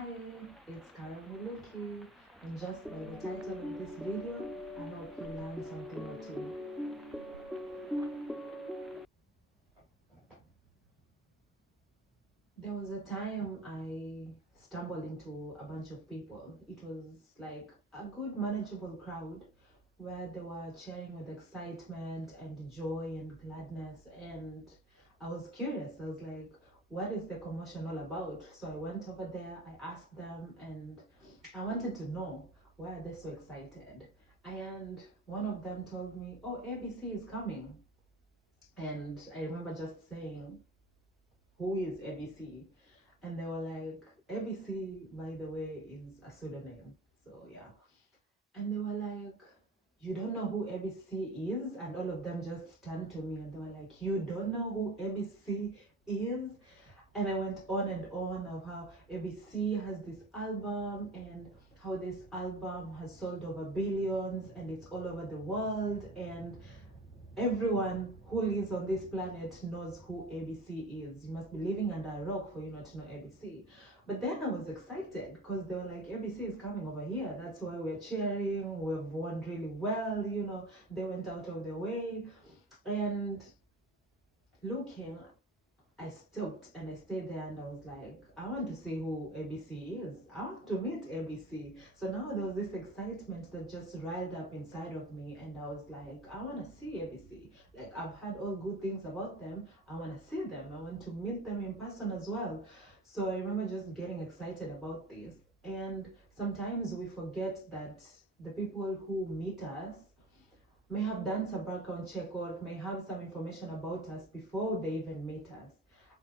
Hi, it's Carole Muluki, and just by the title of this video, I hope you learn something or two. There was a time I stumbled into a bunch of people. It was like a good, manageable crowd where they were cheering with excitement and joy and gladness. And I was curious. I was like, what is the commotion all about? So I went over there, I asked them, and I wanted to know why are they so excited. And one of them told me, oh, ABC is coming. And I remember just saying, who is ABC? And they were like, ABC, by the way, is a pseudonym. So yeah. And they were like, you don't know who ABC is? And all of them just turned to me and they were like, you don't know who ABC is? And I went on and on of how ABC has this album and how this album has sold over billions and it's all over the world, and everyone who lives on this planet knows who ABC is. You must be living under a rock for you not to know ABC. But then I was excited because they were like, ABC is coming over here. That's why we're cheering. We've won really well. They went out of their way. And looking, I stopped and I stayed there and I was like, I want to see who ABC is. I want to meet ABC. So now there was this excitement that just riled up inside of me, and I was like, I want to see ABC. Like, I've heard all good things about them. I want to see them. I want to meet them in person as well. So I remember just getting excited about this. And sometimes we forget that the people who meet us may have done some background check or may have some information about us before they even meet us.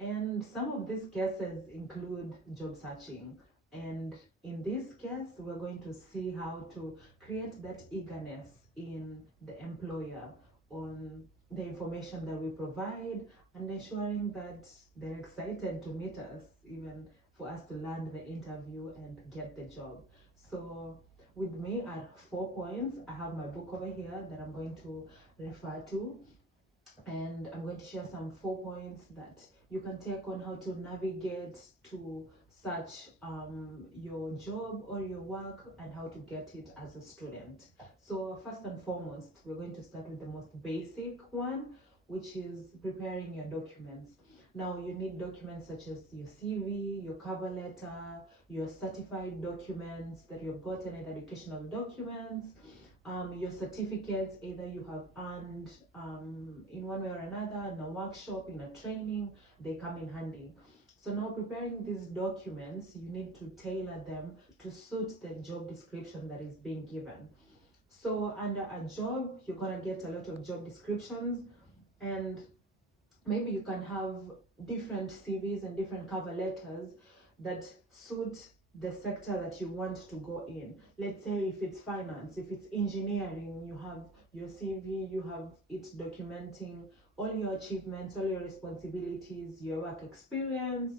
And some of these cases include job searching. And in this case, we're going to see how to create that eagerness in the employer on the information that we provide and ensuring that they're excited to meet us, even for us to land the interview and get the job. So with me are 4 points. I have my book over here that I'm going to refer to, and I'm going to share some 4 points that you can take on how to navigate to search your job or your work and how to get it as a student. So first and foremost, we're going to start with the most basic one, which is preparing your documents. Now you need documents such as your CV, your cover letter, your certified documents that you've gotten, and educational documents, your certificates, either you have earned in one way or another, in a workshop, in a training, they come in handy. So now preparing these documents, you need to tailor them to suit the job description that is being given. So under a job, you're gonna get a lot of job descriptions, and maybe you can have different CVs and different cover letters that suit the sector that you want to go in. Let's say if it's finance, if it's engineering, you have your CV, you have it documenting all your achievements, all your responsibilities, your work experience,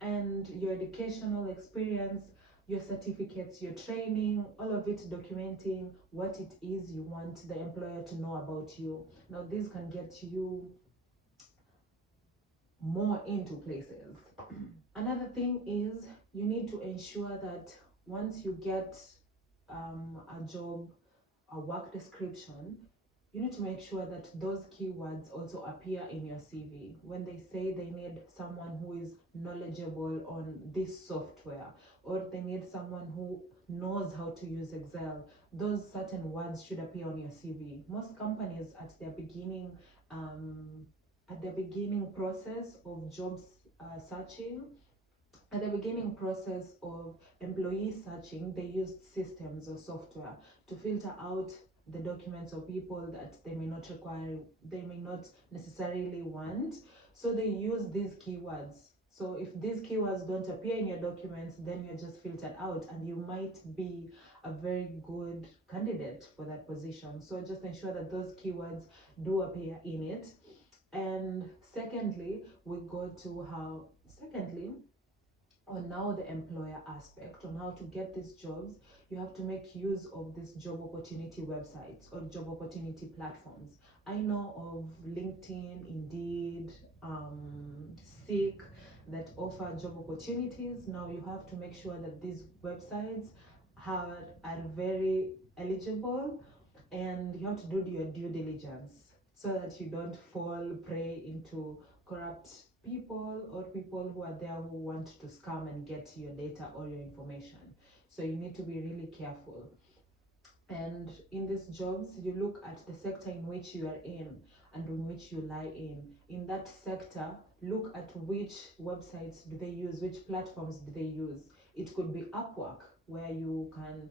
and your educational experience, your certificates, your training, all of it documenting what it is you want the employer to know about you. Now, this can get you more into places. Another thing is you need to ensure that once you get a job, a work description, you need to make sure that those keywords also appear in your CV. When they say they need someone who is knowledgeable on this software, or they need someone who knows how to use Excel, those certain words should appear on your CV. Most companies at the beginning process of jobs searching, at the beginning process of employee searching, they used systems or software to filter out the documents of people that they may not require, they may not necessarily want. So they use these keywords. So if these keywords don't appear in your documents, then you're just filtered out and you might be a very good candidate for that position. So just ensure that those keywords do appear in it. And secondly, on now the employer aspect, on how to get these jobs, you have to make use of these job opportunity websites or job opportunity platforms. I know of LinkedIn, Indeed, Seek. that offer job opportunities. Now you have to make sure that these websites are very eligible, and you have to do your due diligence so that you don't fall prey into corrupt people or people who are there who want to scam and get your data or your information. So you need to be really careful. And in these jobs, you look at the sector in which you are in and in which you lie in. In that sector, look at which websites do they use, which platforms do they use. It could be Upwork, where you can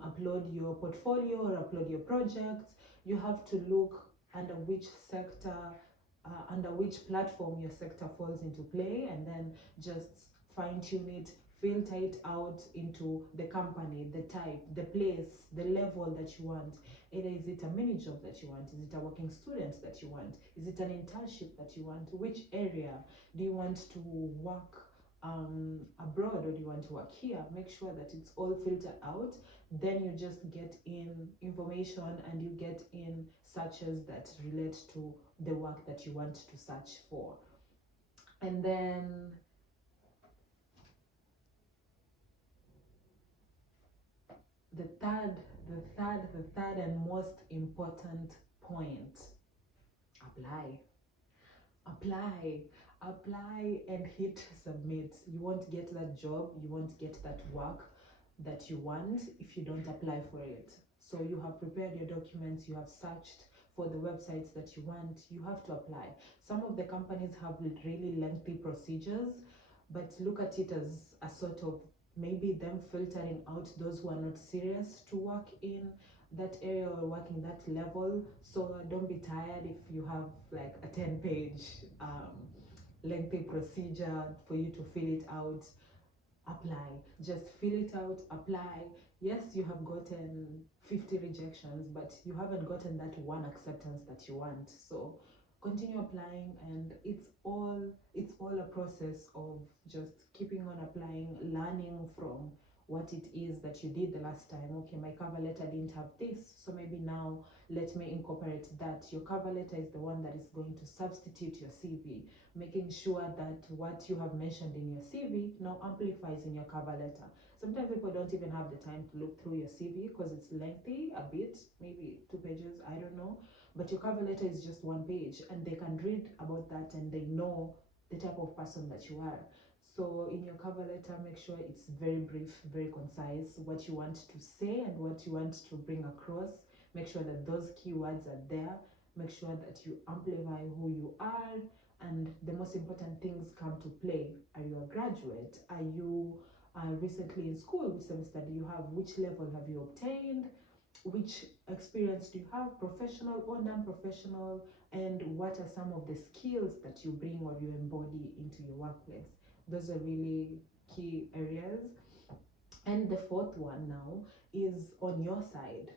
upload your portfolio or upload your projects. You have to look under which sector, under which platform your sector falls into play, and then just fine tune it, filter it out into the company, the type, the place, the level that you want. Either is it a mini job that you want? Is it a working student that you want? Is it an internship that you want? Which area do you want to work abroad, or do you want to work here? Make sure that it's all filtered out. Then you just get in information and you get in searches that relate to the work that you want to search for. And then the third and most important point: apply and hit submit. You won't get that job, you won't get that work that you want if you don't apply for it. So you have prepared your documents, you have searched for the websites that you want, you have to apply. Some of the companies have really lengthy procedures, but look at it as a sort of maybe them filtering out those who are not serious to work in that area or working that level. So don't be tired if you have like a 10-page lengthy procedure for you to fill it out. Apply, just fill it out, apply. Yes, you have gotten 50 rejections, but you haven't gotten that one acceptance that you want. So continue applying, and it's all a process of just keeping on applying, learning from what it is that you did the last time. Okay, my cover letter didn't have this, so maybe now let me incorporate that. Your cover letter is the one that is going to substitute your CV, making sure that what you have mentioned in your CV now amplifies in your cover letter. Sometimes people don't even have the time to look through your CV because it's lengthy a bit, maybe 2 pages, I don't know. But your cover letter is just 1 page, and they can read about that and they know the type of person that you are. So in your cover letter, make sure it's very brief, very concise, what you want to say and what you want to bring across. Make sure that those keywords are there. Make sure that you amplify who you are, and the most important things come to play. Are you a graduate? Are you recently in school? Which semester do you have? Which level have you obtained? Which experience do you have, professional or non-professional? And what are some of the skills that you bring or you embody into your workplace? Those are really key areas. And the fourth one now is on your side.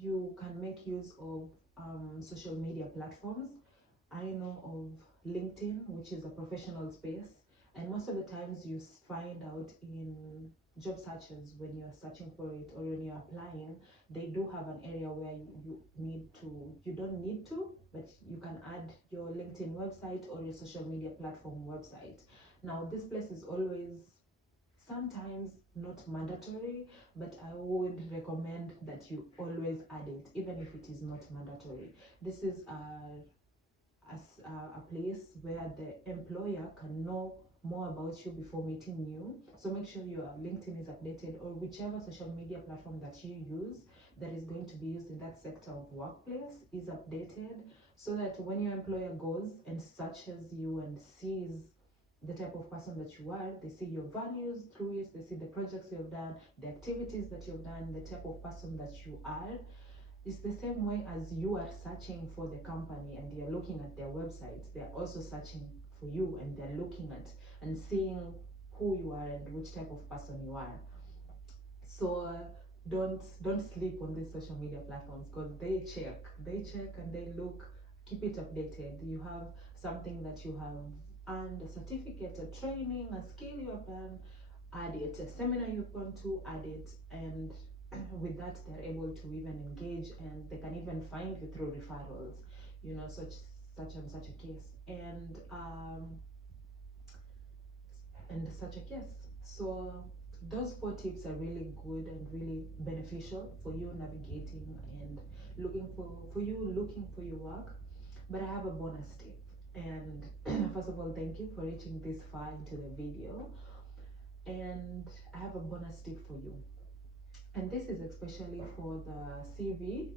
You can make use of social media platforms. I know of LinkedIn, which is a professional space, and most of the times you find out in job searches when you're searching for it or when you're applying, they do have an area where you don't need to, but you can add your LinkedIn website or your social media platform website. Now, this place is always sometimes not mandatory, but I would recommend that you always add it, even if it is not mandatory. This is a place where the employer can know more about you before meeting you. So make sure your LinkedIn is updated, or whichever social media platform that you use that is going to be used in that sector of workplace is updated, so that when your employer goes and searches you and sees the type of person that you are, they see your values through it, they see the projects you have done, the activities that you've done, the type of person that you are. It's the same way as you are searching for the company and you're looking at their websites, they're also searching for you, and they're looking at and seeing who you are and which type of person you are. So don't sleep on these social media platforms, because they check and they look. Keep it updated. You have something that you have earned, a certificate, a training, a skill you have done, add it. A seminar you've gone to, add it. And with that, they're able to even engage, and they can even find you through referrals, such and such a case. And and such like yes. So those 4 tips are really good and really beneficial for you navigating and looking for your work. But I have a bonus tip. And first of all, thank you for reaching this far into the video. And I have a bonus tip for you. And this is especially for the CV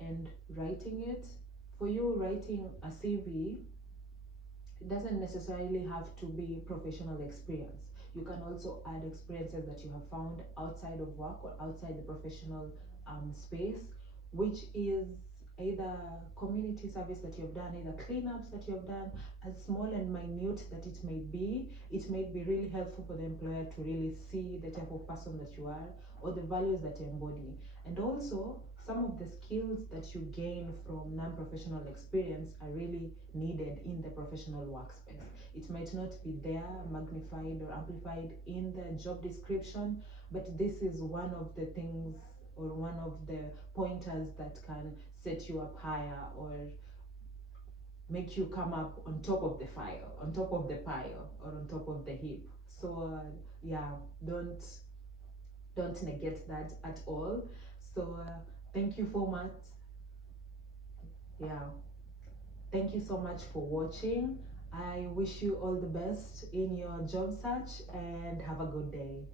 and writing it. For you writing a CV, it doesn't necessarily have to be professional experience. You can also add experiences that you have found outside of work or outside the professional space, which is either community service that you have done, either cleanups that you have done, as small and minute that it may be. It may be really helpful for the employer to really see the type of person that you are or the values that you embody. And also, some of the skills that you gain from non-professional experience are really needed in the professional workspace. It might not be there magnified or amplified in the job description, but this is one of the things or one of the pointers that can set you up higher or make you come up on top of the file, on top of the pile, or on top of the heap. So yeah, don't negate that at all. So thank you so much. Yeah, thank you so much for watching. I wish you all the best in your job search and have a good day.